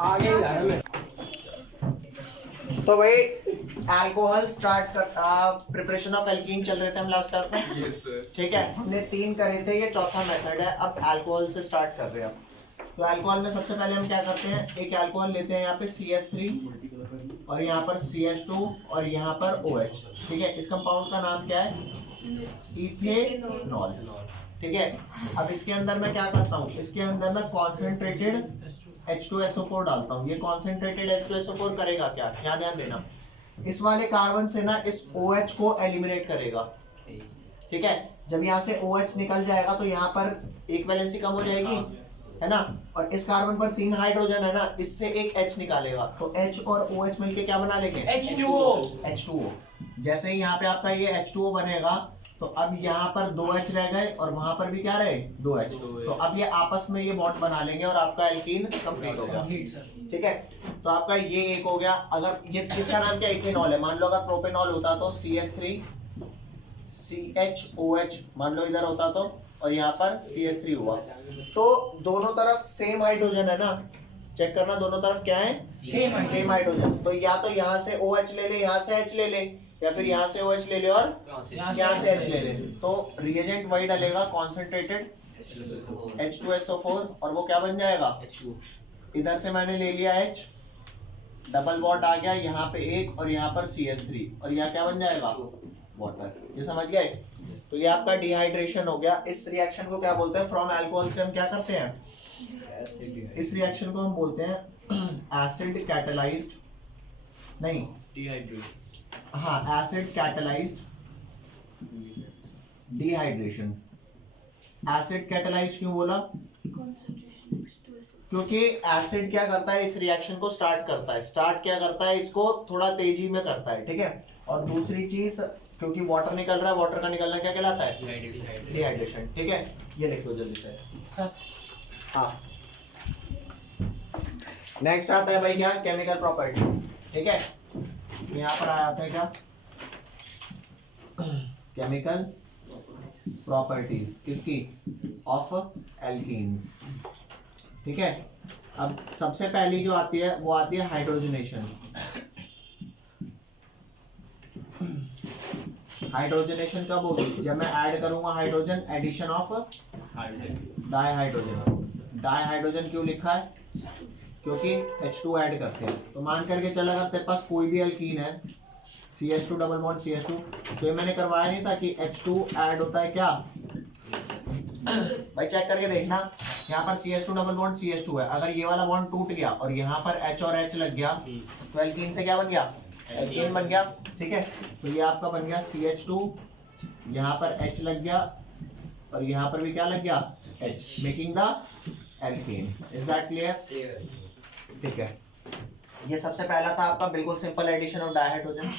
आगे ही जा रहा मैं। तो भाई अल्कोहल स्टार्ट कर प्रिपरेशन ऑफ एल्कीन चल रहे थे हम लास्ट क्लास में। Yes sir. ठीक है, हमने 3 करे थे, ये चौथा मेथड है। अब अल्कोहल से स्टार्ट कर रहे हैं हम। तो अल्कोहल में सबसे पहले हम क्या करते हैं, एक अल्कोहल लेते हैं यहाँ पे CH3 और यहाँ पर CH2 और यहाँ पर OH। ठीक है, इस कंपाउंड का नाम क्या है, इथेनॉल। ठीक है, अब इसके अंदर मैं क्या करता हूँ, इसके अंदर ना कॉन्सेंट्रेटेड H2SO4 डालता हूँ। ये कॉन्सेंट्रेटेड H2SO4 करेगा क्या, यहाँ ध्यान देना, इस वाले कार्बन से ना इस OH को एलिमिनेट करेगा। ठीक है, जब यहाँ से OH निकल जाएगा तो यहाँ पर एक वैलेंसी कम हो जाएगी, है ना, और इस कार्बन पर 3 हाइड्रोजन है ना, इससे एक H निकालेगा, तो H और OH मिलके क्या बना लेंगे, H2O। जैसे ही यहाँ पे आपका ये H2O बनेगा तो अब यहाँ पर 2H रह गए और वहां पर भी क्या रहे, 2H। तो अब ये आपस में ये बॉन्ड बना लेंगे और आपका एल्कीन कंप्लीट हो गया। ठीक है, तो आपका ये एक हो गया। अगर ये इसका नाम क्या, इथेनॉल है। मान लो अगर प्रोपेनॉल होता तो CH3 CHOH मान लो इधर होता तो, और यहाँ पर CH3 हुआ, तो दोनों तरफ सेम हाइड्रोजन है ना, चेक करना दोनों तरफ क्या है, सेम हाइड्रोजन। तो या तो यहाँ से OH ले ले, यहाँ से H ले ले, या फिर यहाँ से OH ले ले और यहाँ से H ले ले। तो रिएजेंट वही डलेगा, कॉन्सेंट्रेटेड H2SO4, और वो क्या बन जाएगा, इधर से मैंने ले लिया H, डबल बॉन्ड आ गया यहाँ पे एक, और यहाँ पर CH3, और यहाँ क्या बन जाएगा, वाटर। ये समझ गए। तो ये आपका डिहाइड्रेशन हो गया। इस रिएक्शन को क्या बोलते हैं, फ्रॉम अल्कोहल से हम क्या करते हैं, इस रिएक्शन को हम बोलते हैं एसिड कैटलाइज्ड, नहीं डिहाइड्रेशन, हाँ acid catalysed dehydration. Acid catalysed क्यों बोला, क्योंकि एसिड क्या करता है, इस रिएक्शन को स्टार्ट करता है। स्टार्ट क्या करता है, इसको थोड़ा तेजी में करता है। ठीक है, और दूसरी चीज, क्योंकि वाटर निकल रहा है, वाटर का निकलना क्या कहलाता है, डिहाइड्रेशन। ठीक है, ये लिख लो जल्दी से। हाँ, नेक्स्ट आता है भाई क्या, केमिकल प्रॉपर्टीज। ठीक है, यहाँ पर आता है क्या, केमिकल प्रॉपर्टीज किसकी, ऑफ एल्कीन्स। ठीक है, अब सबसे पहली जो आती है वो आती है हाइड्रोजनेशन। हाइड्रोजनेशन कब होगी, जब मैं ऐड करूंगा hydrogen, addition of dihydrogen. Dihydrogen क्यों लिखा है, क्योंकि H2 ऐड करते हैं। तो मान करके चला, अगर तेरे पास कोई भी एल्कीन है, CH2 डबल बॉन्ड CH2, तो ये मैंने करवाया नहीं था कि H2 ऐड होता है क्या भाई, चेक करके देखना, यहाँ पर CH2 डबल बॉन्ड CH2 है, अगर ये वाला बॉन्ड टूट गया और यहाँ पर H और H लग गया तो एल्कीन से क्या बन गया, एल्कीन बन गया। ठीक है, तो ये आपका बन गया CH2, यहाँ पर H लग गया और यहाँ पर भी क्या लग गया, H, making the alkene. Is that clear. ठीक है, ये सबसे पहला था आपका बिल्कुल simple addition of dihydrogen.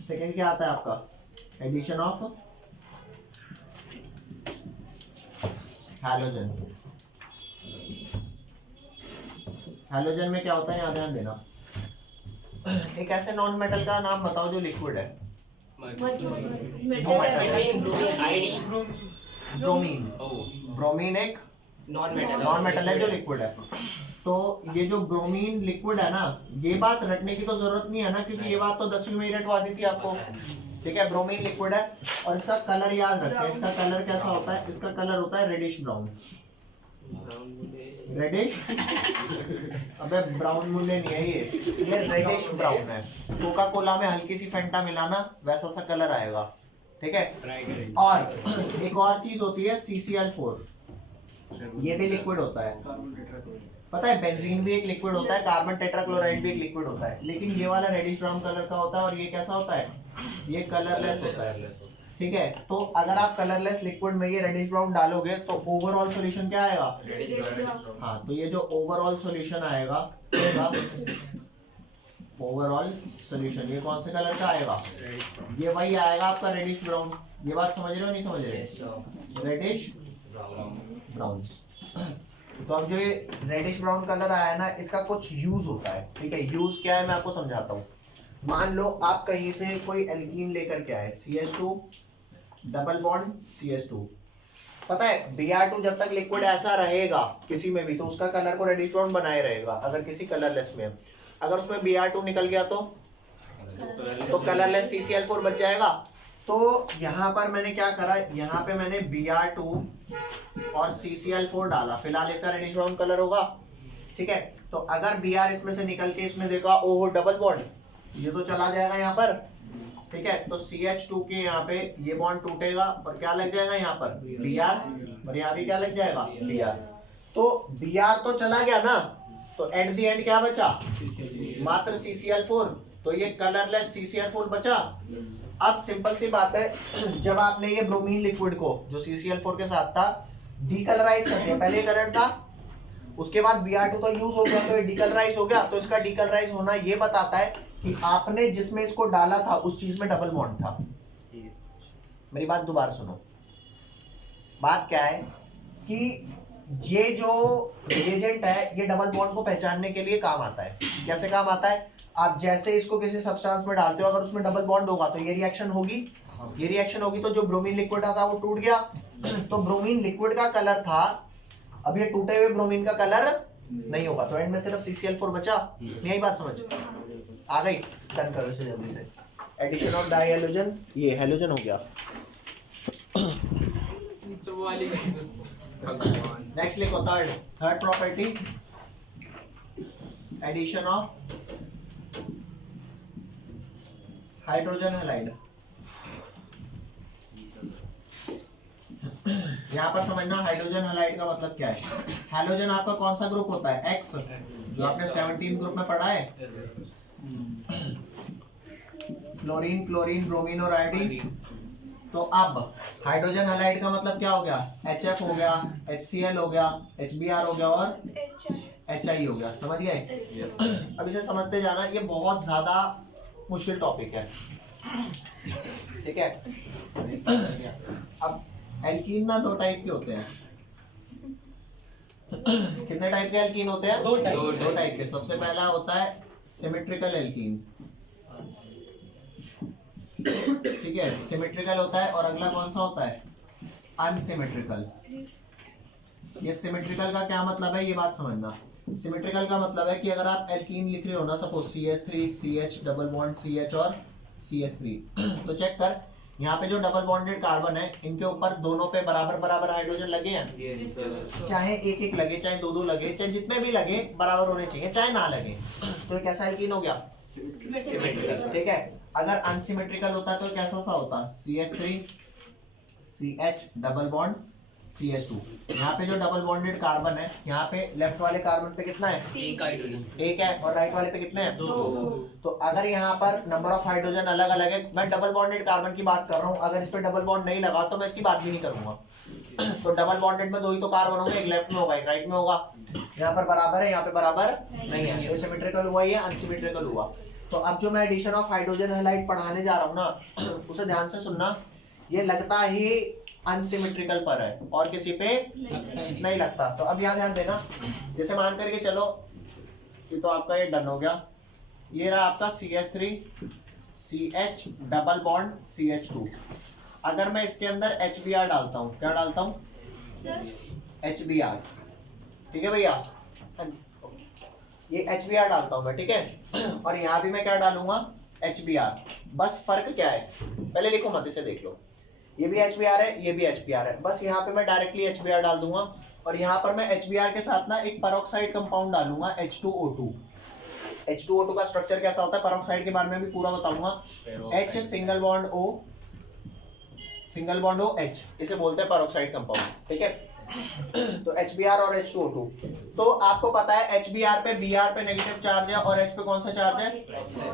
Second क्या आता है आपका, एडिशन ऑफ हैलोजन। हैलोजन में क्या होता है, यहाँ ध्यान देना। एक ऐसे नॉन मेटल का नाम बताओ जो लिक्विड है, ब्रोमीन। ब्रोमीन एक नॉन मेटल है जो लिक्विड है। तो ये जो ब्रोमीन लिक्विड है ना, ये बात रटने की तो जरूरत नहीं है ना, क्योंकि ये बात तो 10वीं में ही रटवा दी थी आपको। ठीक है, ब्रोमीन लिक्विड है और इसका कलर याद रखें। इसका कलर कैसा होता है, इसका कलर होता है रेडिश ब्राउन। रेडिश, अबे ब्राउन मुल्ले नहीं है ये रेडिश ब्राउन है। कोका कोला में हल्की सी फेंटा मिलाना, वैसा सा कलर आएगा। ठीक है, और एक और चीज होती है CCl4, ये भी लिक्विड होता है। पता है, बेंजीन भी एक लिक्विड होता है, कार्बन टेट्राक्लोराइड भी एक लिक्विड होता है, लेकिन ये वाला रेडिश ब्राउन कलर का होता है और ये कैसा होता है, ये कलरलेस होता है। ठीक है, तो अगर आप कलरलेस लिक्विड में ये रेडिश ब्राउन डालोगे तो ओवरऑल सॉल्यूशन क्या आएगा, हाँ, तो ये जो ओवरऑल सॉल्यूशन आएगा, ओवरऑल सॉल्यूशन ये कौन से कलर का आएगा, ये वही आएगा आपका रेडिश ब्राउन। ये बात समझ रहे हो नहीं समझ रहे, रेडिश ब्राउन। तो अब जो ये रेडिश ब्राउन कलर आया ना, इसका कुछ यूज होता है। ठीक है, यूज क्या है मैं आपको समझाता हूँ। मान लो आप कहीं से कोई एल्कीन लेकर के आए, CH2 डबल बॉन्ड CH2, पता है Br2 जब तक लिक्विड ऐसा रहेगा किसी में भी तो उसका कलर को रेडिश ब्राउन बनाए रहेगा। अगर किसी कलरलेस में, अगर उसमें Br2 निकल गया तो कलरलेस CCl4 बच जाएगा। तो यहाँ पर मैंने क्या करा, यहाँ पे मैंने Br2 और CCl4 डाला, फिलहाल इसका रेडिश ब्राउन कलर होगा। ठीक है, तो अगर Br इसमें से निकल के इसमें देखा ओहो डबल बॉन्ड, ये तो चला जाएगा यहाँ पर। ठीक है, तो CH2 के यहाँ पे ये बॉन्ड टूटेगा और क्या लग जाएगा यहाँ पर Br, और यहाँ भी क्या लग जाएगा Br। तो Br तो चला गया ना, तो एट द एंड क्या बचा, मात्र CCl4। तो ये कलरलेस CCl4 बचा। अब सिंपल सी बात है, जब आपने ये ब्रोमीन लिक्विड को जो CCl4 के साथ था डीकलराइज कर दिया, पहले कलर था, उसके बाद Br2 तो यूज हो गया तो ये डीकलराइज हो गया। तो इसका डीकलराइज होना ये बताता है कि आपने जिसमें इसको डाला था उस चीज में डबल बॉन्ड था। मेरी बात दोबारा सुनो। बात क्या है कि ये जो रिएजेंट है ये डबल बॉन्ड को पहचानने के लिए काम आता है। कैसे काम आता है, आप जैसे इसको किसी सब्सटेंस में डालते हो, अगर उसमें डबल बॉन्ड होगा तो ये रिएक्शन होगी, ये रिएक्शन होगी तो जो ब्रोमीन लिक्विड था वो टूट गया। तो ब्रोमीन लिक्विड का कलर था, अब ये टूटे हुए ब्रोमीन का कलर नहीं होगा, तो एंड में सिर्फ CCl4 बचा। यही बात समझ आ गई। डन करो इसे जल्दी से। एडिशन ऑफ डाई हैलोजन, ये हैलोजन हो गया। नेक्स्ट लिखो third property, addition of hydrogen halide. यहाँ पर समझना हाइड्रोजन हैलाइड का मतलब क्या है। हैलोजन आपका कौन सा ग्रुप होता है, X, जो आपने 17 ग्रुप में पढ़ा है, फ्लोरीन, क्लोरीन, ब्रोमीन और आयोडीन। तो अब हाइड्रोजन हैलाइड का मतलब क्या हो गया, HF हो गया, HCl हो गया, HBr हो गया और HI हो गया। समझ गए। अब इसे समझते जाना, ये बहुत ज्यादा मुश्किल टॉपिक है। ठीक है, अब एल्कीन ना दो टाइप के होते हैं। कितने टाइप के एल्कीन होते हैं, दो टाइप के। सबसे पहला होता है सिमेट्रिकल एल्कीन। ठीक है, सिमेट्रिकल होता है, और अगला कौन सा होता है, अनसिमेट्रिकल। ये सिमेट्रिकल का क्या मतलब है, ये बात समझना। सिमेट्रिकल का मतलब है कि अगर आप एल्कीन लिख रहे हो ना, suppose CH3 CH double bond CH और CH3, तो चेक कर यहाँ पे जो डबल बॉन्डेड कार्बन है इनके ऊपर दोनों पे बराबर बराबर हाइड्रोजन लगे हैं। चाहे एक एक लगे, चाहे दो दो लगे, चाहे जितने भी लगे बराबर होने चाहिए, चाहे ना लगे। तो एक ऐसा एल्कीन हो गया सिमेट्रिकल। ठीक है, अगर अनसिमेट्रिकल होता तो कैसा सा होता, CH3 CH double bond CH2। यहाँ पे जो डबल बॉन्डेड कार्बन है, यहाँ पे लेफ्ट वाले कार्बन पे कितना है, एक हाइड्रोजन, एक है, और राइट वाले पे कितने हैं, दो। तो अगर यहाँ पर नंबर ऑफ हाइड्रोजन अलग अलग है, मैं डबल बॉन्डेड कार्बन की बात कर रहा हूँ, अगर इस पे डबल बॉन्ड नहीं लगा तो मैं इसकी बात भी नहीं करूंगा। तो डबल बॉन्डेड में दो ही तो कार्बन होंगे, एक लेफ्ट में होगा एक राइट में होगा। यहाँ पर बराबर है, यहाँ पे बराबर नहीं है, तो सिमेट्रिकल हुआ, ये अनसिमेट्रिकल हुआ। तो अब जो मैं एडिशन ऑफ हाइड्रोजन हैलाइड पढ़ाने जा रहा हूँ ना, उसे ध्यान से सुनना। ये लगता ही अनसिमेट्रिकल पर है और किसी पे नहीं लगता। तो अब यहाँ ध्यान देना, जैसे मान करके चलो कि तो आपका ये डन हो गया, ये रहा आपका CH3 CH double bond CH2। अगर मैं इसके अंदर HBr डालता हूँ, क्या डालता हूँ, HBr। ठीक है भैया, ये HBr डालता हूँ मैं, ठीक है, और यहाँ भी मैं क्या डालूंगा, HBr। बस फर्क क्या है, पहले लिखो मत, इसे देख लो, ये भी HBr है, ये भी HBr है। बस यहाँ पे मैं डायरेक्टली HBr डाल दूंगा, और यहाँ पर मैं HBr के साथ ना एक पेरोक्साइड कंपाउंड डालूंगा, H2O2। H2O2 का स्ट्रक्चर कैसा होता है, पेरोक्साइड के बारे में भी पूरा बताऊंगा। H single bond O, single bond O H, इसे बोलते हैं पेरोक्साइड कंपाउंड। ठीक है, तो HBr और H2O2। तो आपको पता है HBr पे Br पे नेगेटिव चार्ज है और H पे कौन सा चार्ज है,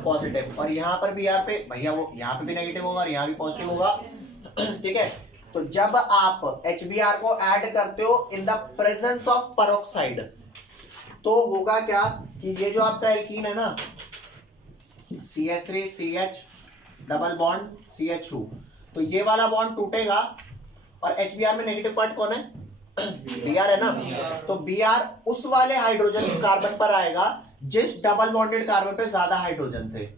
पॉजिटिव। और यहाँ पर Br पे भैया वो यहाँ पे भी नेगेटिव होगा और यहाँ भी पॉजिटिव होगा। ठीक है, तो जब आप HBr को ऐड करते हो in the presence of peroxide, तो होगा क्या कि ये जो आपका एल्कीन है ना, CH3 CH double bond CH2, तो ये वाला बॉन्ड टूटेगा, और HBr में नेगेटिव पार्ट कौन है, Br है ना। तो Br उस वाले हाइड्रोजन कार्बन पर आएगा जिस डबल बॉन्डेड कार्बन पे ज्यादा हाइड्रोजन थे।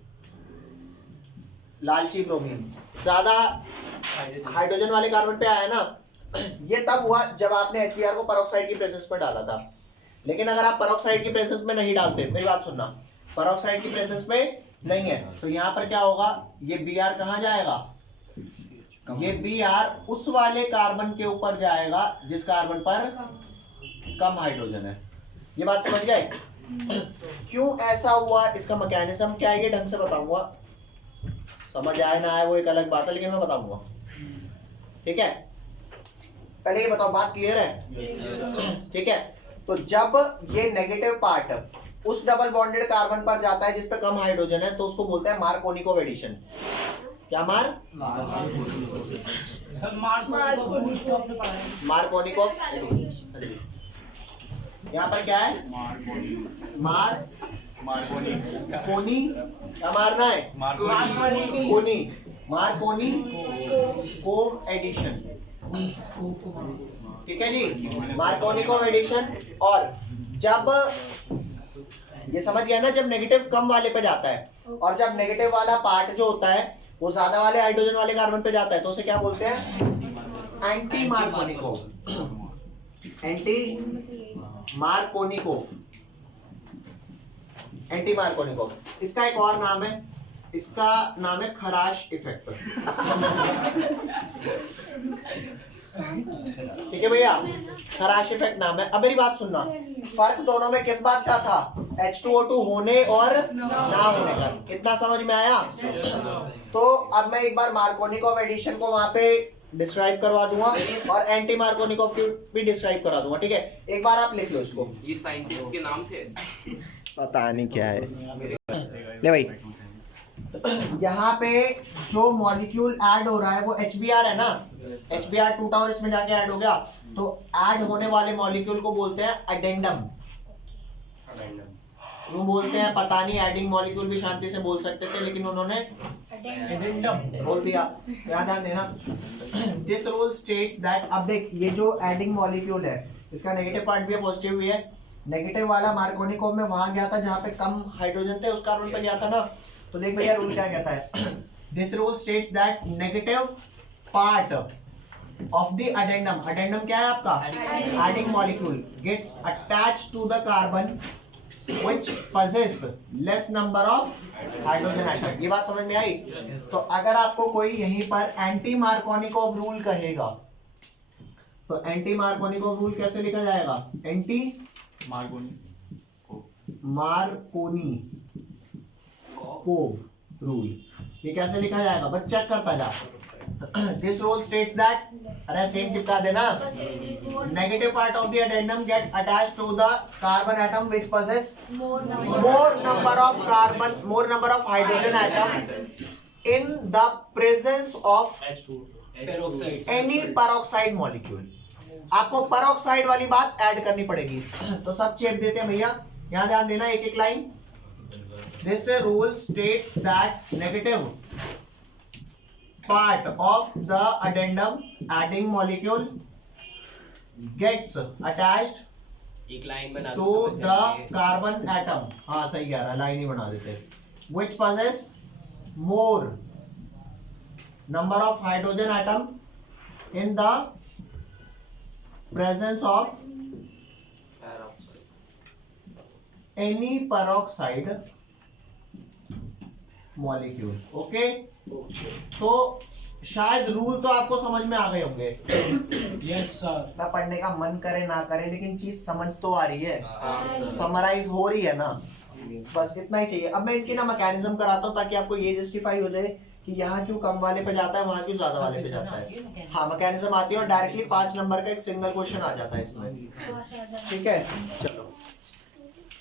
लालची ब्रोमीन ज्यादा हाइड्रोजन वाले कार्बन पे आया ना, ये तब हुआ जब आपने HBr को परऑक्साइड की प्रेजेंस में डाला था। लेकिन अगर आप परऑक्साइड की प्रेजेंस में नहीं डालते, मेरी बात सुनना, परऑक्साइड की प्रेजेंस में नहीं है, तो यहाँ पर क्या होगा, ये Br कहाँ जाएगा, ये Br उस वाले कार्बन के ऊपर जाएगा जिस कार्बन पर कम हाइड्रोजन है। ये बात समझ गए? क्यों ऐसा हुआ, इसका मैकेनिज्म क्या है, ये ढंग से बताऊंगा। समझ आए ना आए वो एक अलग बात है, लेकिन मैं बताऊंगा। ठीक है, पहले ये बताओ, बात क्लियर है? ठीक है, तो जब ये नेगेटिव पार्ट उस डबल बॉन्डेड कार्बन पर जाता है जिस पे कम हाइड्रोजन है, तो उसको बोलते हैं मार्कोनिकोव एडिशन। क्या मार्कोनिकोव। यहाँ पर क्या है, कोनी, क्या मारना है, कोनी, मार्कोनी कोव एडिशन। ठीक है जी, मार्कोनिकोव एडिशन। और जब ये समझ गया ना, जब नेगेटिव कम वाले पे जाता है और जब नेगेटिव वाला पार्ट जो होता है वो ज्यादा वाले हाइड्रोजन वाले कार्बन पे जाता है, तो उसे क्या बोलते हैं, anti Markovnikov. Anti Markovnikov, anti Markovnikov. इसका एक और नाम है, इसका नाम है खराश इफेक्ट। ठीक है भैया, खराश इफेक्ट नाम है। अब मेरी बात सुनना, फर्क दोनों में किस बात का था, H2O2 होने और ना होने का। इतना समझ में आया? तो अब मैं एक बार मार्कोनिकोव एडिशन को वहां पे डिस्क्राइब करवा दूंगा और एंटी मार्कोनिकोव की भी डिस्क्राइब करा दूंगा। ठीक है, एक बार आप लिख लो इसको। ये साइंटिस्ट के नाम थे, पता नहीं क्या है। ले भाई, यहाँ पे जो मॉलिक्यूल ऐड हो रहा है वो HBr है ना, HBr टूटा और इसमें जाके ऐड हो गया, तो ऐड होने वाले मॉलिक्यूल को बोलते हैं अडेंडम। वो बोलते हैं, पता नहीं, एडिंग मॉलिक्यूल भी शांति से बोल सकते थे, लेकिन उन्होंने बोल दिया। ध्यान देना, दिस रूल स्टेट्स दैट, अब देख ये जो एडिंग मॉलिक्यूल है इसका नेगेटिव पार्ट भी है पॉजिटिव भी है। नेगेटिव वाला मार्कोनिकोव में वहां गया था जहां पे कम हाइड्रोजन थे, उस कार्बन पे गया था ना। तो देख भैया रूल क्या कहता है, this rule states that negative part of the addendum, addendum क्या है आपका, adding molecule, gets attached to the carbon which possess less number of hydrogen atom। ये बात समझ में आई? तो अगर आपको कोई यहीं पर एंटी मार्कोनिकोव रूल कहेगा, तो एंटी मार्कोनिकोव रूल कैसे लिखा जाएगा, एंटी मार्कोनी कोव रूल। ये कैसे लिखा जाएगा, बस चेक करता जा। दिस रूल स्टेट्स दैट, अरे सेम चिपका देना, negative part of the addendum get attached to the carbon atom which possess more number of carbon, more number of hydrogen atom in the presence of any peroxide molecule। आपको peroxide वाली बात add करनी पड़ेगी, तो सब चेप देते हैं भैया, यहाँ ध्यान देना एक एक line. This rule states that negative part of the addendum adding molecule gets attached एक लाइन बना to the carbon atom। हाँ सही कह रहा, लाइन ही बना देते, which possess more number of hydrogen atom in the presence of any peroxide molecule। Okay, तो शायद रूल तो आपको समझ में आ गए होंगे। Yes sir. ना पढ़ने का मन करे ना करे, लेकिन चीज समझ तो आ रही है, समराइज हो रही है ना, बस इतना ही चाहिए। अब मैं इनकी ना मैकेनिज्म कराता हूँ ताकि आपको ये जस्टिफाई हो जाए कि यहाँ क्यों कम वाले पे जाता है, वहां क्यों ज्यादा वाले पे जाता है। हाँ मैकेनिज्म आती है और डायरेक्टली 5 नंबर का एक सिंगल क्वेश्चन आ जाता है इसमें। ठीक है, चलो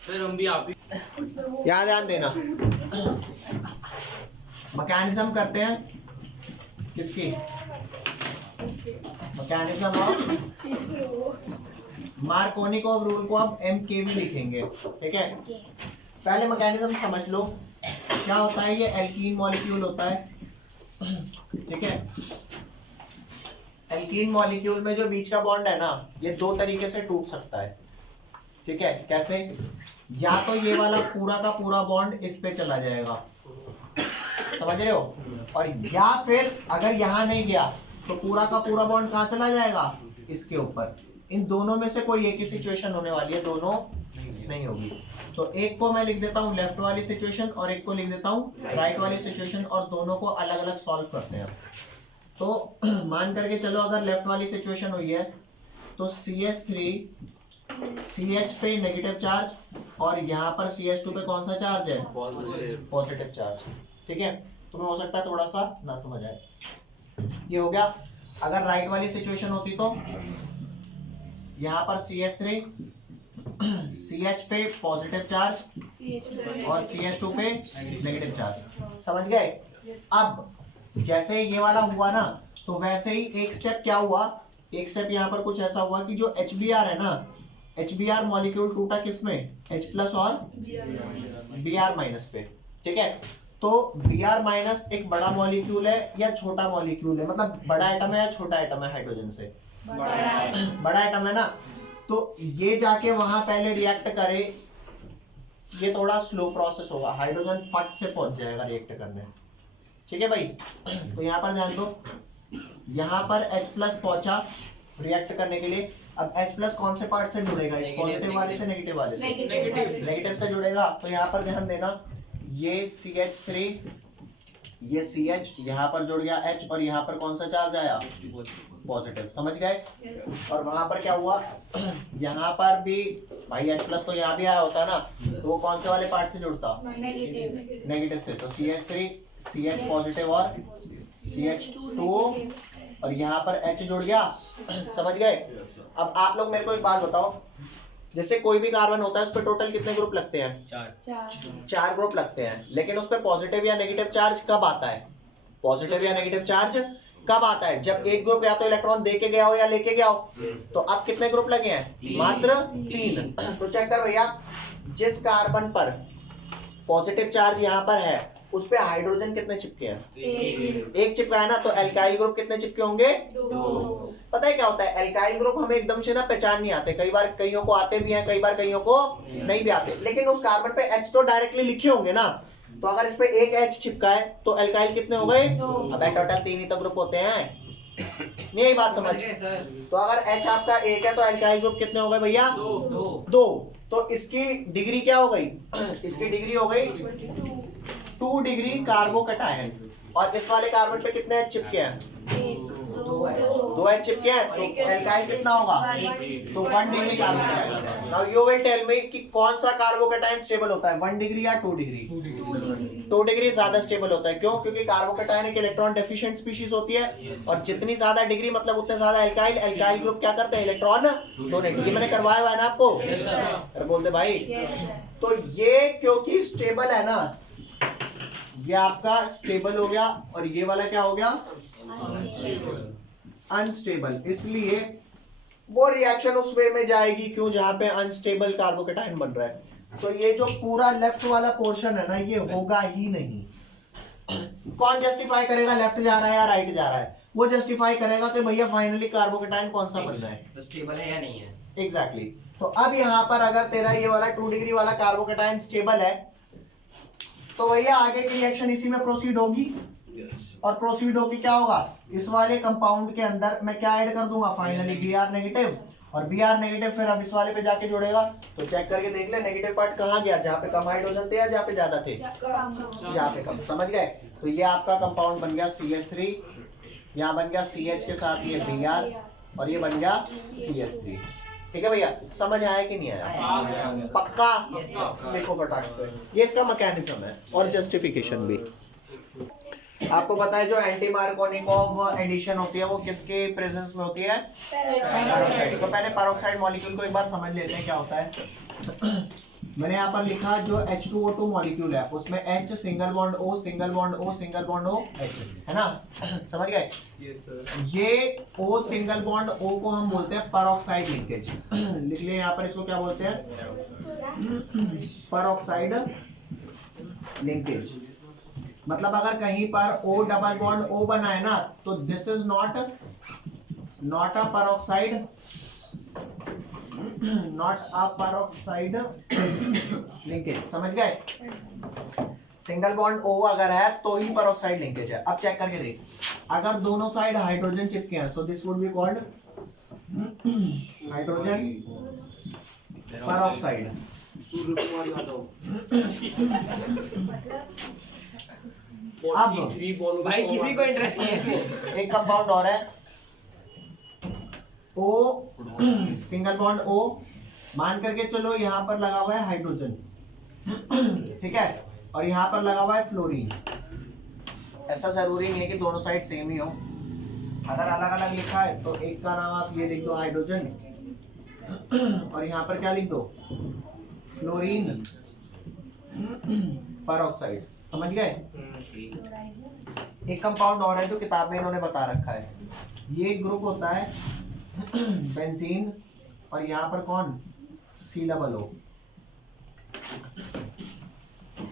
फिर हम भी आप ही यहाँ ध्यान देना, मैकेनिज्म करते हैं किसकी, मैकेनिज्म ऑफ मार्कोनिकोव रूल को अब MKV लिखेंगे। ठीक है, पहले मैकेनिज्म समझ लो क्या होता है। ये एल्कीन मॉलिक्यूल होता है, ठीक है। एल्कीन मॉलिक्यूल में जो बीच का बॉन्ड है ना, ये 2 तरीके से टूट सकता है। ठीक है, कैसे, या तो ये वाला पूरा का पूरा बॉन्ड इस पे चला जाएगा, समझ रहे हो, और या फिर अगर यहां नहीं गया तो पूरा का पूरा बॉन्ड कहां चला जाएगा, इसके ऊपर, इन दोनों में से कोई एक ही सिचुएशन होने वाली है, दोनों नहीं होगी। तो एक को मैं लिख देता हूँ लेफ्ट वाली सिचुएशन और एक को लिख देता हूँ राइट वाली सिचुएशन, और दोनों को अलग अलग सॉल्व करते हैं। तो मान करके चलो अगर लेफ्ट वाली सिचुएशन हुई है तो CH3 CH पे नेगेटिव चार्ज और यहाँ पर CH2 पे कौन सा चार्ज है, पॉजिटिव चार्ज। ठीक है, तुम्हें हो सकता है थोड़ा सा ना समझ आए। ये हो गया। अगर राइट वाली सिचुएशन होती तो यहाँ पर CH3 CH पे पॉजिटिव चार्ज और CH2 पे नेगेटिव चार्ज। समझ गए? अब जैसे ये वाला हुआ ना, तो वैसे ही एक स्टेप क्या हुआ, एक स्टेप यहाँ पर कुछ ऐसा हुआ कि जो HBr है ना, HBr मॉलिक्यूल टूटा किसमें, H+ और Br- पे। ठीक है, तो Br- एक बड़ा मॉलिक्यूल है या छोटा मॉलिक्यूल है, मतलब बड़ा एटम है या छोटा एटम है हाइड्रोजन से, बड़ा एटम है ना। तो ये जाके वहां पहले रिएक्ट करे, ये थोड़ा स्लो प्रोसेस होगा, हाइड्रोजन फट से पहुंच जाएगा रिएक्ट करने। ठीक है भाई, तो यहाँ पर ध्यान दो, यहाँ पर H+ पहुंचा रिएक्ट करने के लिए। अब H+ कौन से पार्ट से जुड़ेगा, इस पॉजिटिव वाले से नेगेटिव वाले से, नेगेटिव से जुड़ेगा। तो यहाँ पर ध्यान देना, ये CH3 ये CH यहाँ पर जुड़ गया H, और यहाँ पर कौन सा चार्ज आया, पॉजिटिव। समझ गए? और वहां पर क्या हुआ, यहाँ पर भी भाई H+ तो यहाँ भी आया होता ना, तो वो कौन से वाले पार्ट से जुड़ता, नेगेटिव से। तो CH3 CH पॉजिटिव और CH2 और यहाँ पर H जुड़ गया। समझ गए? अब आप लोग मेरे को एक बात बताओ, जैसे कोई भी कार्बन होता है उस पर टोटल कितने ग्रुप लगते हैं, 4 ग्रुप लगते हैं, लेकिन उस पर पॉजिटिव या नेगेटिव चार्ज कब आता है, पॉजिटिव या नेगेटिव चार्ज कब आता है, जब एक ग्रुप या तो इलेक्ट्रॉन दे के गया हो या लेके गया हो। तो अब कितने ग्रुप लगे हैं, मात्र 3। तो चेक कर भैया, जिस कार्बन पर पॉजिटिव चार्ज यहाँ पर है उस पे हाइड्रोजन कितने चिपके हैं, एक चिपका है ना। तो एल्काइल ग्रुप कितने चिपके होंगे, 2। पता है क्या होता है, एल्काइल ग्रुप हमें एकदम से ना पहचान नहीं आते, कई बार कईयों को आते भी हैं, कई बार कईयों को नहीं भी आते, लेकिन उस कार्बन पे H तो डायरेक्टली लिखे होंगे ना। तो अगर इस पे एक H चिपका है तो एल्काइल कितने हो गए, अब टोटल 3 ही तो ग्रुप होते हैं। नहीं यही बात समझ, तो अगर H आपका एक है तो एल्काइल ग्रुप कितने हो गए भैया, 2। तो इसकी डिग्री क्या हो गई, इसकी डिग्री हो गई 2 डिग्री कार्बोकैटायन, और इस वाले कार्बन पे कितने H चिपके हैं, 2 H चिपके हैं, तो एल्काइल कितना होगा, तो 1 degree carbocation. Now you will tell me कि कौन सा कार्बोकैटायन स्टेबल होता है, 1 डिग्री या 2 डिग्री, 2 डिग्री ज्यादा स्टेबल होता है। क्यों? क्योंकि कार्बोकैटायन एक इलेक्ट्रॉन डेफिशिएंट स्पीशीज होती है, और जितनी ज्यादा डिग्री मतलब उतने ज्यादा एल्काइल। एल्काइल ग्रुप क्या करते हैं, इलेक्ट्रॉन डोनेट। ये मैंने करवाया हुआ है ना आपको, अरे बोलते भाई। तो ये क्योंकि स्टेबल है ना, ये आपका स्टेबल हो गया, और ये वाला क्या हो गया, अनस्टेबल। इसलिए वो रिएक्शन उस वे में जाएगी क्यों, जहां पे अनस्टेबल कार्बोकैटायन बन रहा है। तो ये जो पूरा लेफ्ट वाला पोर्शन है ना, ये होगा ही नहीं। कौन जस्टिफाई करेगा लेफ्ट जा रहा है या राइट जा रहा है, वो जस्टिफाई करेगा कि भैया फाइनली कार्बोकैटायन कौन सा बन रहा है, तो स्टेबल है या नहीं है। एग्जैक्टली। तो अब यहाँ पर अगर तेरा ये वाला 2 डिग्री वाला कार्बोकैटायन स्टेबल है, तो भैया आगे की रिएक्शन इसी में प्रोसीड होगी। और प्रोसीड होगी क्या होगा, इस वाले कंपाउंड के अंदर मैं क्या ऐड कर दूंगा, फाइनली Br नेगेटिव, और Br नेगेटिव फिर अब इस वाले पे जाके जुड़ेगा। तो चेक करके देख ले नेगेटिव पार्ट कहाँ गया, जहाँ पे कम हाइड्रोजन थे या जहाँ पे ज्यादा थे, जहाँ पे कम। समझ गए? तो ये आपका कंपाउंड बन गया CH3, यहाँ बन गया CH के साथ ये Br, और ये बन गया CH3। ठीक है भैया, समझ आया कि नहीं आया, पक्का? देखो फटाक से, ये इसका मैकेनिज्म है और जस्टिफिकेशन भी। आपको पता है जो एंटी मार्कोनिकोव एडिशन होती है वो किसके प्रेजेंस में होती है, पेरोक्साइड। तो पहले पेरोक्साइड मॉलिक्यूल को एक बार समझ लेते हैं क्या होता है। मैंने यहाँ पर लिखा जो H2O2 मॉलिक्यूल है उसमें H single bond O single bond O single bond O H है ना, समझ गए? ये O सिंगल बॉन्ड O को हम बोलते हैं पेरोक्साइड लिंकेज। लिख लिए यहाँ पर, इसको क्या बोलते हैं, पेरोक्साइड लिंकेज। मतलब अगर कहीं पर O डबल बॉन्ड O बना है ना, तो this is not a peroxide, not a peroxide linkage. समझ गए? सिंगल बॉन्ड O अगर है तो ही पेरोक्साइड लिंकेज है। अब चेक करके देख, अगर दोनों साइड हाइड्रोजन चिपके हैं, so this would be called hydrogen peroxide. Surya Kumar Yadav. अब भाई किसी को इंटरेस्ट नहीं है इसमें। एक कंपाउंड और है ओ, सिंगल बॉन्ड ओ, मान करके चलो यहाँ पर लगा हुआ है हाइड्रोजन, ठीक है, और यहाँ पर लगा हुआ है फ्लोरीन। ऐसा जरूरी नहीं है कि दोनों साइड सेम ही हो, अगर अलग अलग लिखा है तो एक का नाम आप ये लिख दो हाइड्रोजन, और यहाँ पर क्या लिख दो फ्लोरीन परऑक्साइड। समझ गए? एक कंपाउंड और है जो किताब में इन्होंने बता रखा है, ये ग्रुप होता है बेंजीन, और यहाँ पर कौन C+O,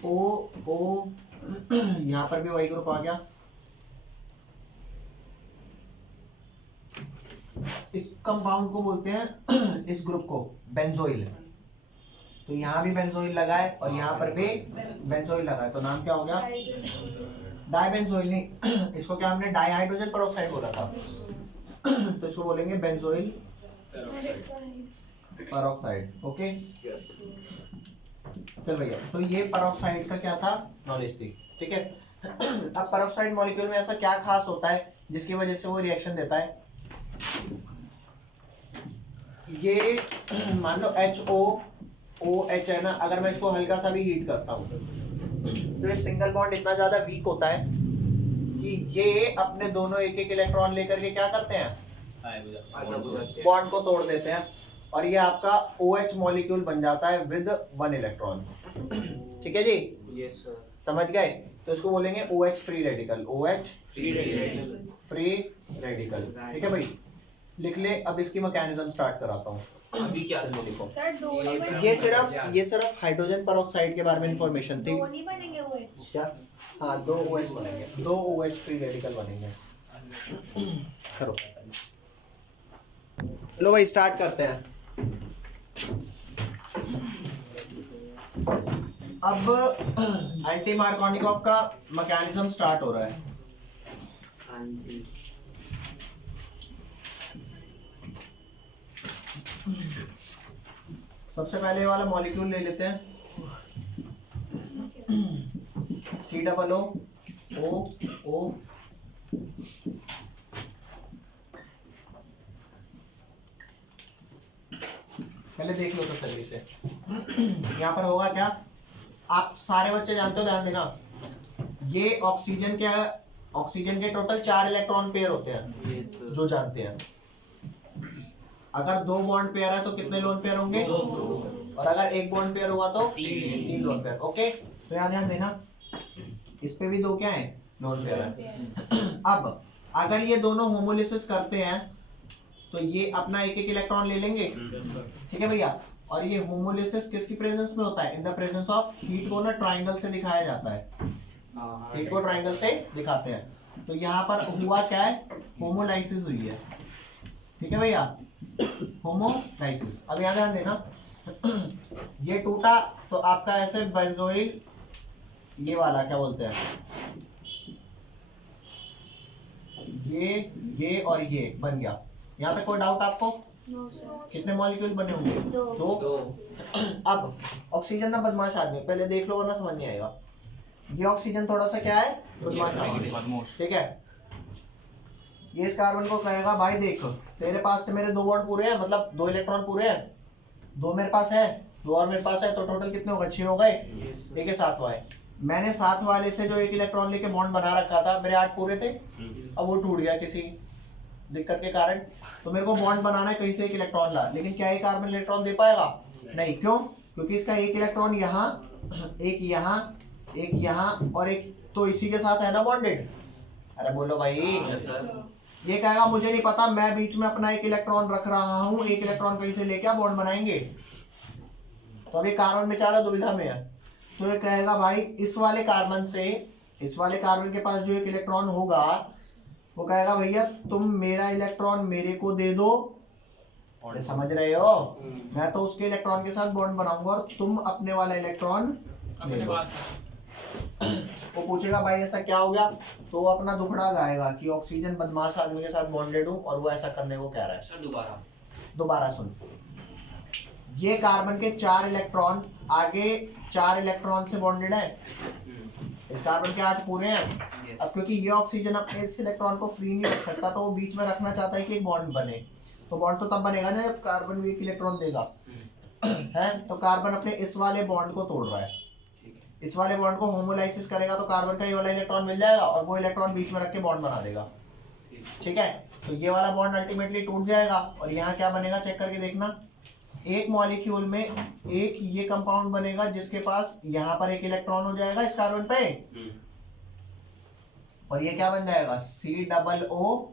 ओ यहाँ पर भी वही ग्रुप आ गया। इस कंपाउंड को बोलते हैं, इस ग्रुप को बेंजोइल। तो यहाँ भी बेंजोइल लगा है और यहाँ पर भी बेंजोइल लगा है, तो नाम क्या हो गया? डाइबेंजोइल। नहीं, इसको क्या हमने डाइहाइड्रोजन परऑक्साइड बोला था, तो इसको बोलेंगे बेंजोइल परऑक्साइड। ओके, चल भैया, तो ये परऑक्साइड का क्या था, नॉलेज थी, ठीक है। अब परऑक्साइड मॉलिक्यूल में ऐसा क्या खास होता है जिसकी वजह से वो रिएक्शन देता है? ये मान लो HOOH है ना, अगर मैं इसको हल्का सा भी हीट करता हूँ तो ये सिंगल बॉन्ड इतना ज्यादा वीक होता है कि ये अपने दोनों एक एक इलेक्ट्रॉन लेकर के क्या करते हैं, बॉन्ड को तोड़ देते हैं, और ये आपका OH मॉलिक्यूल बन जाता है विद 1 इलेक्ट्रॉन। ठीक है जी, यस सर। समझ गए? तो इसको बोलेंगे OH free radical, OH free radical. Free radical. ठीक है भाई, लिख ले। अब इसकी मैकेनिज्म स्टार्ट कराता हूँ। अभी क्या चलो लिखो। सर दो नहीं बनेंगे। ये सिर्फ हाइड्रोजन परऑक्साइड के बारे में इंफॉर्मेशन थी। दो नहीं बनेंगे वो क्या? हाँ, 2 OH बनेंगे, 2 OH फ्री रेडिकल बनेंगे। करो, लो भाई स्टार्ट करते हैं। अब एंटी मार्कोनिकॉफ का मैकेनिज्म स्टार्ट हो रहा है। सबसे पहले वाला मॉलिक्यूल ले लेते हैं, COO। पहले देख लो तो सही से, यहाँ पर होगा क्या, आप सारे बच्चे जानते हो, ध्यान देना। ये ऑक्सीजन के टोटल 4 इलेक्ट्रॉन पेयर होते हैं जो जानते हैं। अगर 2 बॉन्ड पेयर है तो कितने लोन पेयर होंगे? 2। और अगर 1 बॉन्ड पेयर हुआ तो 3 लोन पेयर। ओके, तो यहाँ ध्यान देना, इस पे भी 2 क्या है, लोन पेयर है। अब अगर ये दोनों होमोलिसिस करते हैं तो ये अपना एक एक इलेक्ट्रॉन ले लेंगे, ठीक है भैया। और ये होमोलिसिस किसकी प्रेजेंस में होता है? In the presence of heat को ना ट्राइंगल से दिखाया जाता है, हीट को ट्राइंगल से दिखाते हैं। तो यहाँ पर हुआ क्या है, होमोलाइसिस हुई है, ठीक है भैया, होमोलाइसिस। अब यहाँ ध्यान देना, ये टूटा तो आपका ऐसे बेंजोइल, ये वाला क्या बोलते हैं, ये और ये बन गया। यहाँ पे कोई डाउट आपको? No sir. कितने मॉलिक्यूल बने होंगे? 2। अब ऑक्सीजन ना बदमाश आदमी, पहले देख लो वरना समझ नहीं आएगा। ये ऑक्सीजन थोड़ा सा क्या है, बदमाश आदमी, ठीक है। ये इस कार्बन को कहेगा भाई देख, तेरे पास से मेरे 2 बॉन्ड पूरे हैं, मतलब 2 इलेक्ट्रॉन पूरे हैं, 2 मेरे पास है, 2 और मेरे पास है, तो टोटल कितने हो गए? 6 हो गए। एक है 7 वाले, मैंने 7 वाले से जो 1 इलेक्ट्रॉन लेके बॉन्ड बना रखा था, मेरे 8 पूरे थे, अब वो टूट गया किसी दिक्कत के कारण, तो मेरे को बॉन्ड बनाना है, कहीं से 1 इलेक्ट्रॉन ला, लेकिन क्या ये कार्बन इलेक्ट्रॉन दे पाएगा? नहीं। क्यों? क्योंकि इसका 1 इलेक्ट्रॉन यहाँ, एक यहाँ, एक यहाँ, और एक तो इसी के साथ है ना बॉन्डेड। अरे बोलो भाई। ये कहेगा मुझे नहीं पता, मैं बीच में अपना 1 इलेक्ट्रॉन रख रहा हूँ, 1 इलेक्ट्रॉन कहीं से लेके बॉन्ड बनाएंगे। तो अभी कार्बन बेचारा दुविधा में है, तो ये कहेगा भाई इस वाले कार्बन से, इस वाले कार्बन के पास जो 1 इलेक्ट्रॉन होगा, वो कहेगा भैया तुम मेरा इलेक्ट्रॉन मेरे को दे दो, समझ रहे हो? मैं तो उसके इलेक्ट्रॉन के साथ बॉन्ड बनाऊंगा और तुम अपने वाला इलेक्ट्रॉन ले लो। वो पूछेगा भाई ऐसा क्या हो गया, तो वो अपना दुखड़ा गाएगा कि ऑक्सीजन बदमाश आदमी के साथ बॉन्डेड हूँ और वो ऐसा करने को कह रहा है। सर दोबारा दोबारा सुन, ये कार्बन के 4 इलेक्ट्रॉन आगे 4 इलेक्ट्रॉन से बॉन्डेड है, इस कार्बन के 8 पूरे हैं। अब क्योंकि ये ऑक्सीजन अब इस इलेक्ट्रॉन को फ्री नहीं रख सकता तो वो बीच में रखना चाहता है कि एक बॉन्ड बने, तो बॉन्ड तो तब बनेगा ना जब कार्बन भी एक इलेक्ट्रॉन देगा, है। तो कार्बन अपने इस वाले बॉन्ड को तोड़ रहा है, इस वाले बॉन्ड को होमोलाइसिस करेगा तो कार्बन का ये वाला इलेक्ट्रॉन मिल जाएगा और वो इलेक्ट्रॉन बीच में रख के बॉन्ड बना देगा, ठीक है। तो ये वाला बॉन्ड अल्टीमेटली टूट जाएगा और यहाँ क्या बनेगा चेक करके देखना, एक मॉलिक्यूल में एक ये कंपाउंड बनेगा जिसके पास यहाँ पर एक इलेक्ट्रॉन हो जाएगा इस कार्बन पे, और ये क्या बन जाएगा COO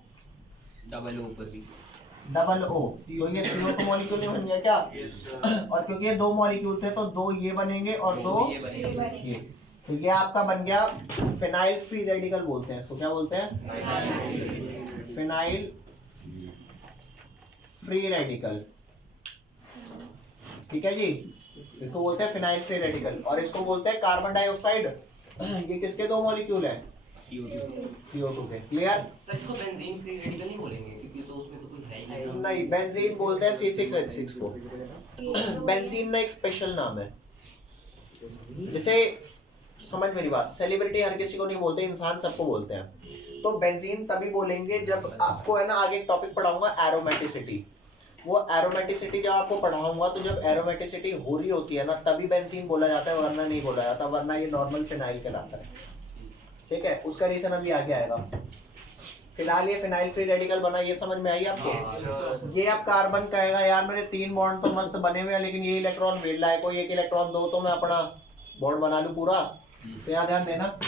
डबल O, तो ये CO2 मॉलिक्यूल नहीं बन गया क्या? और क्योंकि ये 2 मॉलिक्यूल थे तो 2 ये बनेंगे और 2 ये, तो ये आपका बन गया फिनाइल फ्री रेडिकल बोलते हैं इसको, क्या बोलते हैं? फिनाइल फ्री रेडिकल, ठीक है जी, इसको बोलते हैं फिनाइल फ्री रेडिकल। और इसको बोलते हैं कार्बन डाइऑक्साइड, ये किसके 2 मॉलिक्यूल है? CO2 के। क्लियर? सर इसको बेंजीन फ्री रेडिकल नहीं बोलेंगे क्योंकि तो उसमें तो कुछ है ही नहीं। नहीं, बेंजीन बोलते हैं C6H6 को। बेंजीन ना एक स्पेशल नाम है, जैसे समझ मेरी बात, सेलिब्रिटी हर किसी को नहीं बोलते, इंसान सबको बोलते हैं। तो बेंजीन तभी बोलेंगे जब आपको है ना आगे एक टॉपिक पढ़ाऊंगा एरोमेटिसिटी, वो एरोमेटिसिटी जब आपको पढ़ाऊंगा तो जब एरोमेटिसिटी हो रही होती है ना तभी बेंजीन बोला जाता है, वरना नहीं बोला जाता, वरना ये नॉर्मल फिनाइल कहलाता है, ठीक है। उसका रीजन अभी आगे आएगा। फिलहाल ये फिनाइल फ्री रेडिकल बना, ये समझ में आई आपको? ये अब कार्बन कहेगा यार मेरे 3 बॉन्ड तो मस्त बने हुए हैं लेकिन ये इलेक्ट्रॉन मिल रहा है, कोई एक इलेक्ट्रॉन दो तो मैं अपना बॉन्ड बना लूं पूरा। तो यहाँ ध्यान देना,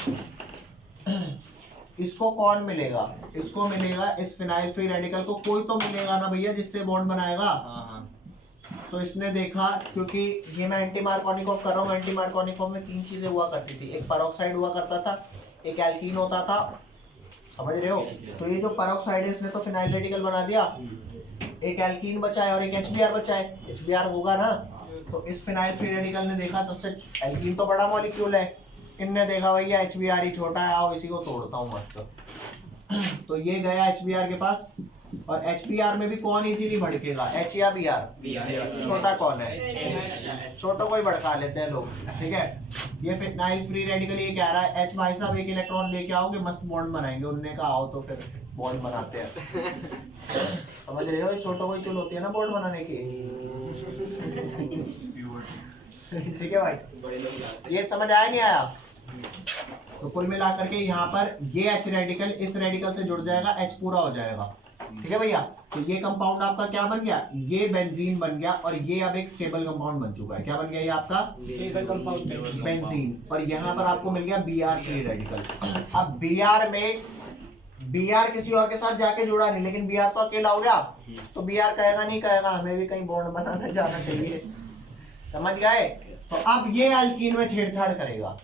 इसको कौन मिलेगा? इसको मिलेगा, इस फिनाइल फ्री रेडिकल को कोई तो मिलेगा ना भैया जिससे बॉन्ड बनाएगा। तो इसने देखा, क्योंकि ये मैं एंटी मार्कोनिकोव कर रहा हूँ, एंटी मार्कोनिकोव में 3 चीजें हुआ करती थी, एक पेरोक्साइड हुआ करता था, एक एल्कीन होता था, समझ रहे हो? तो ये जो पेरोक्साइड है इसने तो फिनाइल रेडिकल बना दिया, एक एल्कीन बचा है और एक HBr बचा है, HBr होगा ना। तो इस फिनाइल फ्री रेडिकल ने देखा सबसे, एल्कीन तो बड़ा मॉलिक्यूल है, इनने देखा भैया HBr ही छोटा है, आओ इसी को तोड़ता हूँ मस्त। तो ये गया HBr के पास, और HBr में भी कौन इजीली भड़केगा, H या Br? छोटा कौन है? छोटा को ही भड़का लेते हैं लोग, ठीक है। ये फिनाइल फ्री रेडिकल ये कह रहा है H भाई साहब एक इलेक्ट्रॉन लेके आओगे मस्त बॉन्ड बनाएंगे, उनने कहा आओ तो फिर बॉन्ड बनाते हैं। समझ रहे हो, छोटो को ही चुल होती है ना बॉन्ड बनाने की। ठीक है भाई, ये समझ आया नहीं आया? तो कुल मिलाकर के यहाँ पर ये H रेडिकल इस रेडिकल से जुड़ जाएगा, H पूरा हो जाएगा, ठीक है भैया। तो ये कंपाउंड आपका क्या बन गया? ये बेंजीन बन गया, और ये अब एक स्टेबल कंपाउंड बन चुका है। क्या बन गया ये आपका? Stable compound benzene. और यहाँ पर आपको मिल गया Br फ्री रेडिकल। अब Br में Br किसी और के साथ जाके जुड़ा नहीं, लेकिन Br तो अकेला हो गया, तो Br कहेगा नहीं कहेगा हमें भी कहीं बॉन्ड बनाने जाना चाहिए, समझ गए? तो अब ये एल्कीन में छेड़छाड़ करेगा,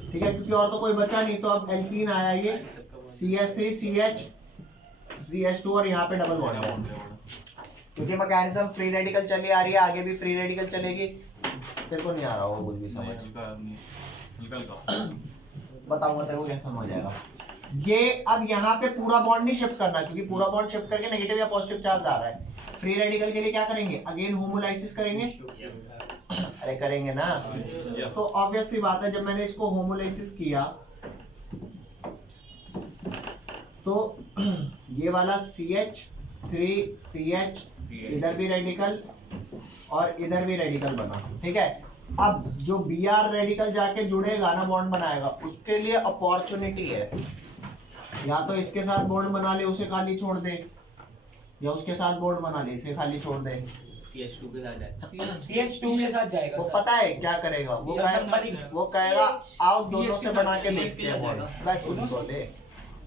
ठीक है, क्योंकि और तो कोई बचा नहीं। तो अब एल्कीन आया ये CH3 CH2 और यहाँ पे डबल बॉन्ड है, क्योंकि मैकेनिज्म फ्री रेडिकल चली आ रही है, आगे भी फ्री रेडिकल चलेगी। तेरे को नहीं आ रहा होगा कुछ भी समझ, बताऊंगा तेरे को कैसे समझ आएगा। ये अब यहाँ पे पूरा बॉन्ड नहीं शिफ्ट करना, क्योंकि पूरा बॉन्ड शिफ्ट करके नेगेटिव या पॉजिटिव चार्ज आ रहा है। फ्री रेडिकल के लिए क्या करेंगे? अगेन होमोलाइसिस करेंगे, अरे करेंगे ना। तो ऑब्वियस सी बात है, जब मैंने इसको होमोलाइसिस किया तो ये वाला CH3CH इधर भी रेडिकल और इधर भी रेडिकल बना, ठीक है। अब जो Br रेडिकल जाके जुड़ेगा ना बॉन्ड बनाएगा, उसके लिए अपॉर्चुनिटी है, या तो इसके साथ बॉन्ड बना ले उसे खाली छोड़ दे, या उसके साथ बॉन्ड बना ले इसे खाली छोड़ दे। CH2 के साथ जाएगा, CH2 के साथ जाएगा। वो पता है क्या करेगा? वो कहेगा आओ दोनों से बना के देखते हैं बॉन्ड,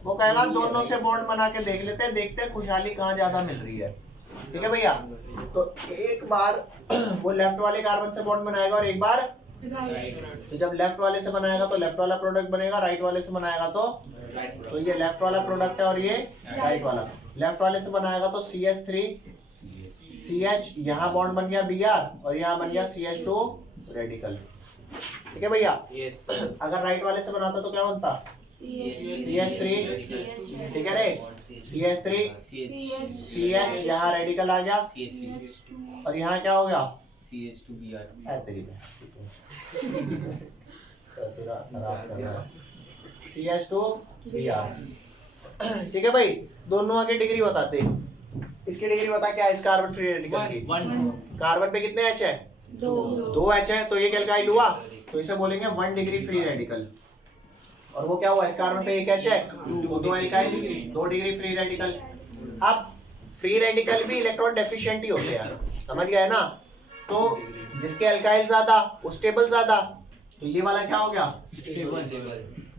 वो कहेगा दोनों से बॉन्ड बना के देख लेते हैं, देखते हैं खुशहाली कहाँ ज्यादा मिल रही है, ठीक है भैया। तो एक बार वो लेफ्ट वाले कार्बन से बॉन्ड बनाएगा और एक बार, तो जब लेफ्ट वाले से बनाएगा तो लेफ्ट वाला प्रोडक्ट बनेगा, राइट वाले से बनाएगा तो ये लेफ्ट वाला प्रोडक्ट है और ये राइट वाला। लेफ्ट वाले से बनाएगा तो CH3 CH, यहाँ बॉन्ड बन गया Br और यहाँ बन गया CH2 रेडिकल, ठीक है भैया। अगर राइट वाले से बनाता तो क्या बनता? CH3 ठीक है रे, CH3 CH, यहाँ रेडिकल आ गया और यहाँ क्या हो गया CH2Br तेरी CH2Br। ठीक है भाई, दोनों की डिग्री बताते। इसकी डिग्री बता क्या है इस कार्बन फ्री रेडिकल की? कार्बन पे कितने H है? 2 H है, तो ये एल्काइल हुआ, तो इसे बोलेंगे 1 डिग्री फ्री रेडिकल। और वो क्या हुआ, इस कार्बन पे 1 H है, 2 एल्काइल, 2 डिग्री फ्री रेडिकल। अब फ्री रेडिकल भी इलेक्ट्रॉन डेफिशिएंट ही होते हैं, समझ गए ना? तो जिसके एल्काइल ज्यादा वो स्टेबल ज्यादा, तो ये वाला क्या हो गया,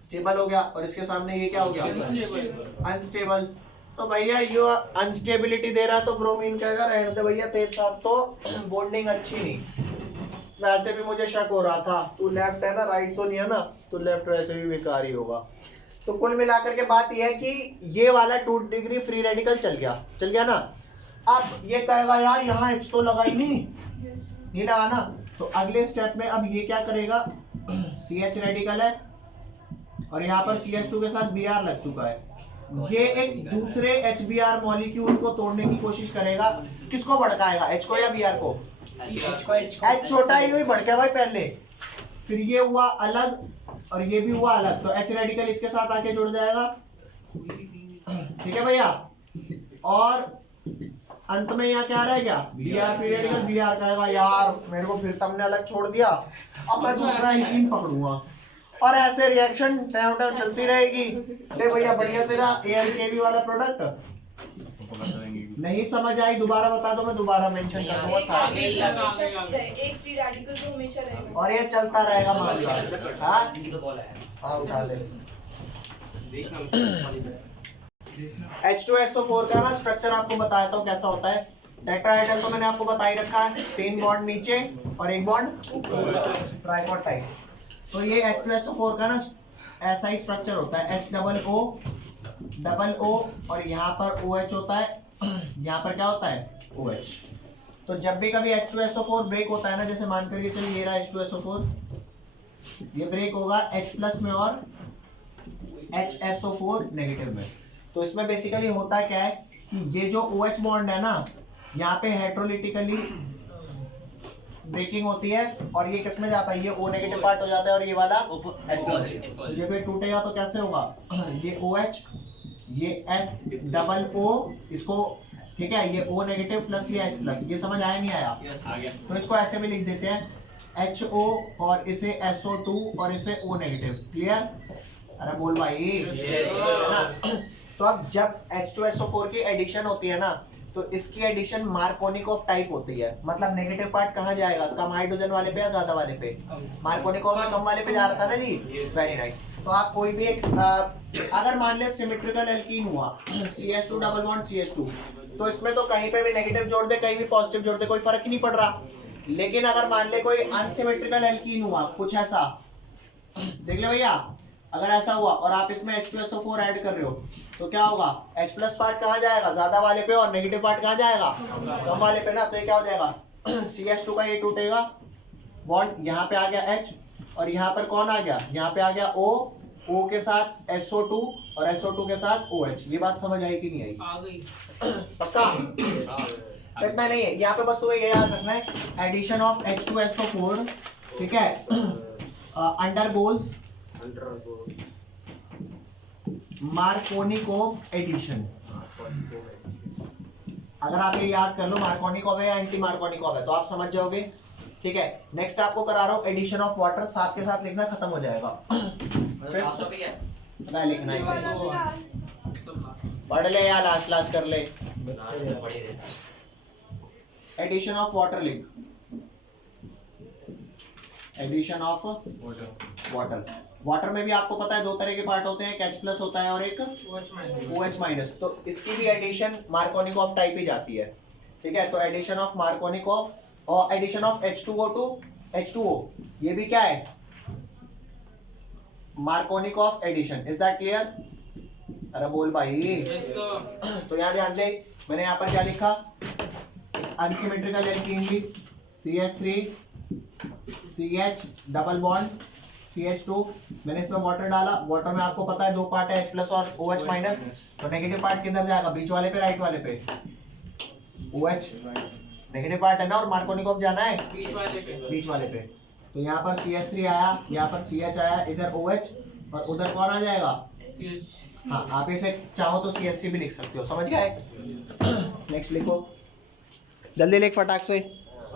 स्टेबल हो गया, और इसके सामने ये क्या हो गया, अनस्टेबल। तो भैया ये अनस्टेबिलिटी दे रहा है तो ब्रोमीन कहेगा रहने दे भैया, तेरे साथ तो बॉन्डिंग अच्छी नहीं। वैसे भी मुझे शक हो रहा था, तू लेफ्ट है ना, राइट तो नहीं है ना, तो लेफ्ट वैसे भी बेकार ही होगा। तो कुल मिलाकर के बात यह है कि ये वाला 2 डिग्री फ्री रेडिकल चल गया ना। अब ये कहेगा यार यहाँ H तो लगा ही नहीं लगा ना, तो अगले स्टेप में अब ये क्या करेगा, CH रेडिकल है और यहाँ पर CH2 के साथ Br लग चुका है, ये एक दूसरे HBr मॉलिक्यूल को तोड़ने की कोशिश करेगा। किसको भड़काएगा, H को या Br को? H छोटा ही हुई भड़के भाई पहले, फिर ये हुआ अलग और ये भी हुआ अलग, तो H रेडिकल इसके साथ आके जुड़ जाएगा। ठीक है भैया, और अंत में यहाँ क्या रह गया, Br फ्री रेडिकल। Br कहेगा यार मेरे को फिर तुमने अलग छोड़ दिया, अब मैं दूसरा एल्कीन पकड़ूंगा, और ऐसे रिएक्शन टाइम चलती रहेगी। अरे भैया बढ़िया, तेरा ALKB वाला प्रोडक्ट नहीं समझ आई, दोबारा बता दो, मैं दोबारा मेंशन कर दूंगा साथ में। एक फ्री रेडिकल तो हमेशा रहेगा और ये चलता रहेगा मामला। हाँ हाँ उठा ले। H2SO4 का ना स्ट्रक्चर आपको बताता हूँ कैसा होता है। टेट्राहेड्रल तो मैंने आपको बता ही रखा है, 3 बॉन्ड नीचे और 1 बॉन्ड ट्राइपॉड। तो ये H2SO4 का ना ऐसा ही स्ट्रक्चर होता है, HOO और यहाँ पर OH होता है, यहाँ पर क्या होता है OH। तो जब भी कभी H2SO4 ब्रेक होता है ना, जैसे मान करके चलिए ये रहा H2SO4, ये ब्रेक होगा H+ में और HSO4 नेगेटिव में। तो इसमें बेसिकली होता क्या है कि ये जो OH बॉन्ड है ना, यहाँ पे हेट्रोलिटिकली ब्रेकिंग होती है और ये किसमें जाता है, ये O नेगेटिव पार्ट हो जाता है और ये वाला H+। ये भी टूटेगा तो कैसे होगा, ये OH, ये SOO, इसको ठीक है, ये O नेगेटिव प्लस ये H+। ये समझ आया नहीं आया? तो इसको ऐसे भी लिख देते हैं, HO और इसे SO2 और इसे O नेगेटिव। क्लियर? अरे बोल भाई। तो अब जब H2SO4 की एडिशन होती है ना, तो इसकी एडिशन मार्कोनिकॉफ टाइप होती है। मतलब नेगेटिव पार्ट कहाँ जाएगा, कम हाइड्रोजन वाले पे या ज्यादा वाले पे? मार्कोनिकॉफ में कम वाले पे जा रहा था ना जी। Very nice. तो आप कोई भी एक अगर मान ले सिमेट्रिकल एल्कीन हुआ, CH2 डबल बॉन्ड CH2, तो इसमें तो कहीं पे भी नेगेटिव जोड़ दे कहीं भी पॉजिटिव जोड़ दे कोई फर्क नहीं पड़ रहा। लेकिन अगर मान ले कोई अनसिमेट्रिकल एल्कीन हुआ, कुछ ऐसा देख ले भैया, अगर ऐसा हुआ और आप इसमें H2SO4 ऐड कर रहे हो, तो क्या होगा, H+ पार्ट कहाँ जाएगा, ज्यादा वाले पे, और नेगेटिव पार्ट कहाँ जाएगा, कम वाले पे ना। तो ये क्या हो जाएगा, CH2 का ये टूटेगा, बॉन्ड यहाँ पे आ गया H और यहाँ पर कौन आ गया, यहाँ पे आ गया O के साथ SO2 और SO2 के साथ OH। ये बात समझ आई कि नहीं आई? आ गई। पक्का? इतना नहीं है, यहाँ पे बस तुम्हें ये याद रखना है, एडिशन ऑफ H2SO4 ठीक है, अंडरगोज मार्कोनिकॉफ एडिशन। अगर आप ये याद कर लो मार्कोनिकॉफ है या एंटी मार्कोनिकॉफ है तो आप समझ जाओगे। ठीक है, नेक्स्ट आपको करा रहा हूँ एडिशन ऑफ वाटर, साथ के साथ लिखना खत्म हो जाएगा। मैं लिखना है, पढ़ ले या लास्ट कर ले। एडिशन ऑफ वाटर लिख, एडिशन ऑफ वाटर। वाटर में भी आपको पता है 2 तरह के पार्ट होते हैं, एक H+ होता है और एक OH-। तो इसकी भी एडिशन मार्कोनिकॉफ टाइप ही जाती है। ठीक है, तो एडिशन ऑफ मार्कोनिकॉफ और addition of H2O to H2O, ये भी क्या है, Markovnikov addition. Is that clear? अरे बोल भाई। तो यहाँ ध्यान दे, मैंने यहाँ पर क्या लिखा, अनसिमेट्रिकल एल्कीन भी CH3 CH double bond CH2 मैंने इसमें वाटर डाला, वाटर में आपको पता है दो पार्ट है H प्लस और OH माइनस, तो नेगेटिव पार्ट किधर जाएगा, बीच वाले पे राइट वाले पे, OH नेगेटिव पार्ट है ना, और मार्कोनिकॉफ जाना है बीच वाले पे। तो यहाँ पर CH3 आया, यहाँ पर CH आया, इधर OH और उधर कौन आ जाएगा, हाँ आप इसे चाहो तो CH3 भी लिख सकते हो, समझ गए। नेक्स्ट लिखो, जल्दी लिख फटाक से।